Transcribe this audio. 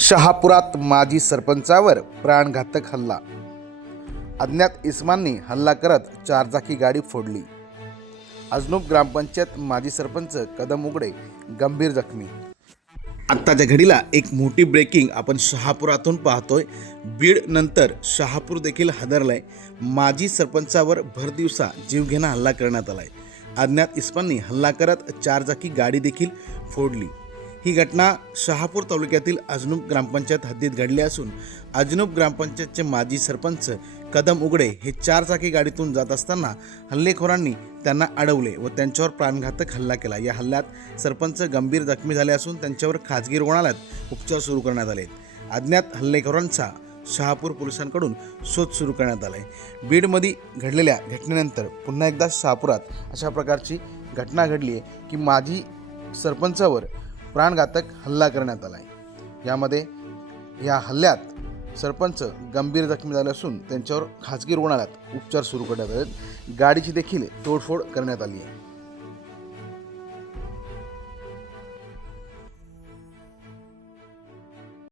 शहापुरात माजी सरपंचावर प्राणघातक हल्ला. अज्ञात इस्मांनी हल्ला करत चारचाकी गाडी फोडली. अजनूप ग्रामपंचायत माजी सरपंच कदम उघडे गंभीर जखमी. आत्ताच्या घडीला एक मोठी ब्रेकिंग आपण शहापुरातून पाहतोय. बीड नंतर शहापूर देखील हादरलाय. माजी सरपंचावर भरदिवसा जीवघेणा हल्ला करण्यात आलाय. अज्ञात इस्मांनी हल्ला करत चारचाकी गाडी देखील फोडली. ही घटना शहापूर तालुक्यातील अजनूप ग्रामपंचायत हद्दीत घडली असून अजनूप ग्रामपंचायतचे माजी सरपंच कदम उघडे हे चारचाकी गाडीतून जात असताना हल्लेखोरांनी त्यांना अडवले व त्यांच्यावर प्राणघातक हल्ला केला. या हल्ल्यात सरपंच गंभीर जखमी झाले असून त्यांच्यावर खाजगी रुग्णालयात उपचार सुरू करण्यात आले. अज्ञात हल्लेखोरांचा शहापूर पोलिसांकडून शोध सुरू करण्यात आला आहे बीडमध्ये घडलेल्या घटनेनंतर पुन्हा एकदा शहापुरात अशा प्रकारची घटना घडली आहे की माजी सरपंचावर प्राणघातक हल्ला करण्यात आला आहे यामध्ये या हल्ल्यात सरपंच गंभीर जखमी झाले असून त्यांच्यावर खाजगी रुग्णालयात उपचार सुरू करण्यात आले आहेत. गाडीची देखील तोडफोड करण्यात आली आहे